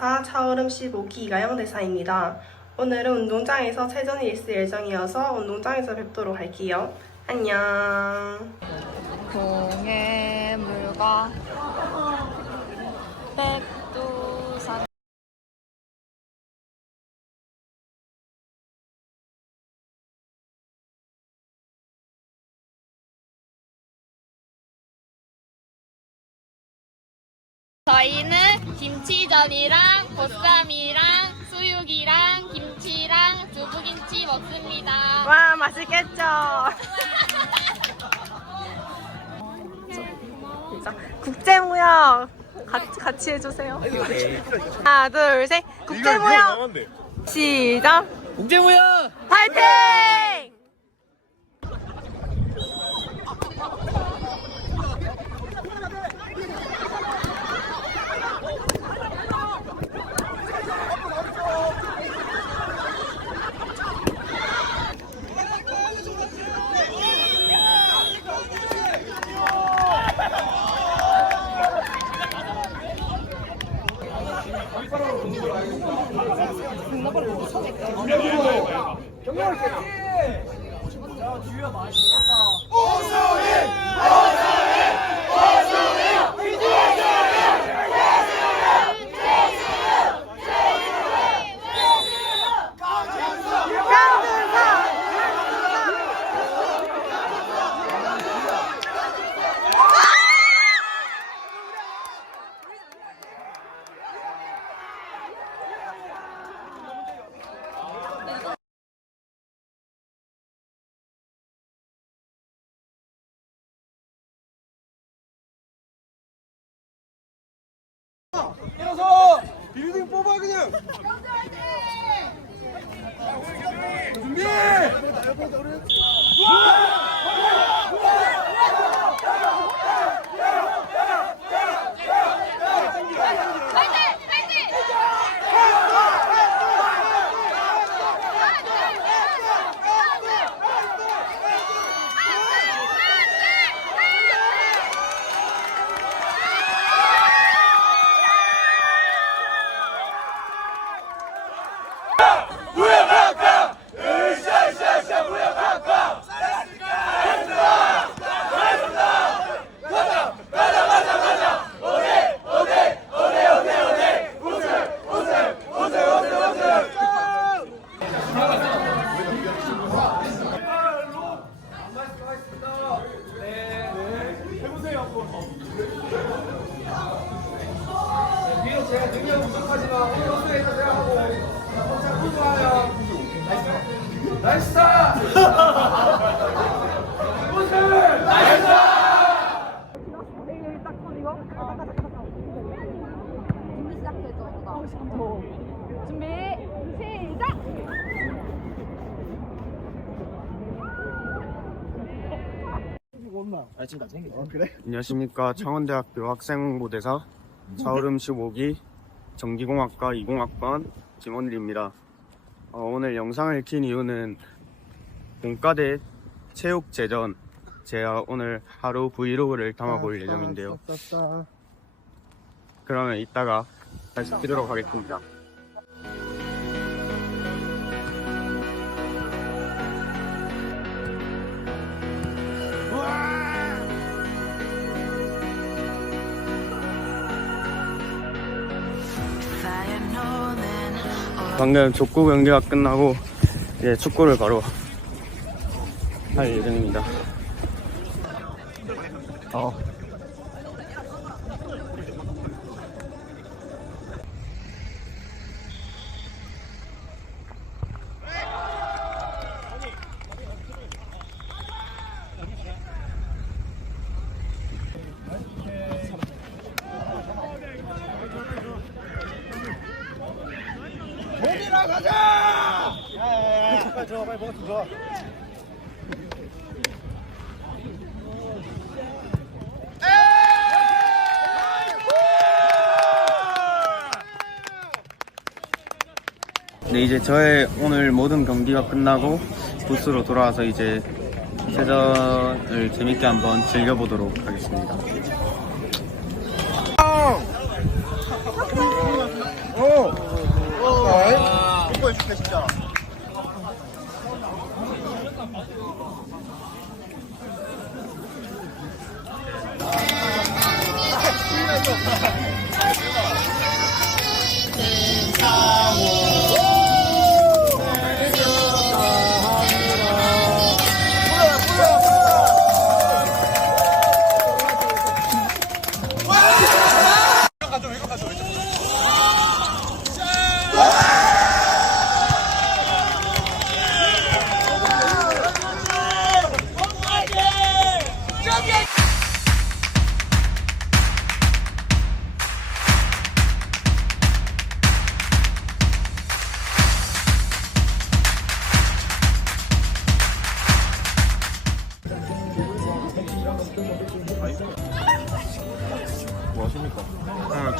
대사 차오름 15기 이가영 대사입니다. 오늘은 운동장에서 체전이 있을 예정이어서 운동장에서 뵙도록 할게요. 안녕. 동해 물과 백 저희는 김치전이랑 보쌈이랑 수육이랑 김치랑 두부김치 먹습니다. 와 맛있겠죠? 국제무역 같이, 같이 해주세요. 하나 둘 셋. 국제무역 시작. 국제무역 파이팅! 일어서 그냥. 준비 뒤로 준비 시작! 안녕하십니까 창원대학교 학생홍보대사 차오름 15기 전기공학과 20학번 김원리입니다. 어, 오늘 영상을 킨 이유는 공과대 체육제전 제가 오늘 하루 브이로그를 담아볼 예정인데요. 그러면 이따가 다시 키도록 하겠습니다. 방금 족구 경기가 끝나고 이제 축구를 바로 할 예정입니다. 어. 동이라 가자 야야야 빨리 들어와 빨리 먹었좀 들어와 네, 이제 저의 오늘 모든 경기가 끝나고 부스로 돌아와서 이제 세전을 재밌게 한번 즐겨보도록 하겠습니다. 진짜.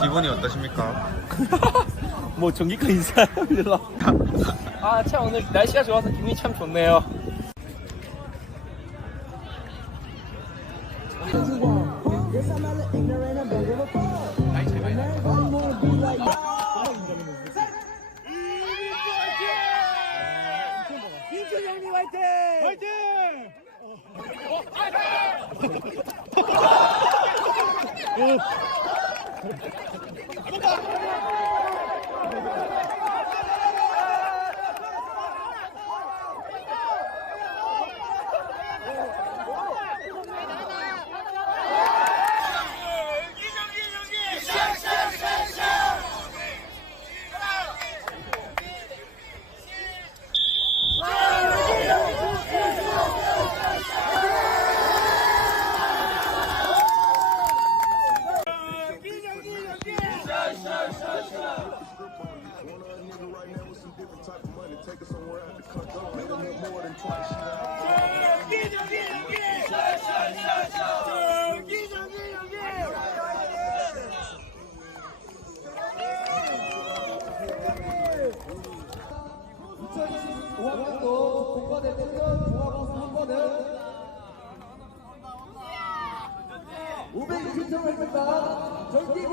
기분이 어떠십니까? 뭐 전기과 인사합니다. 아, 참 오늘 날씨가 좋아서 기분이 참 좋네요. 우백 신청을 했다. 전기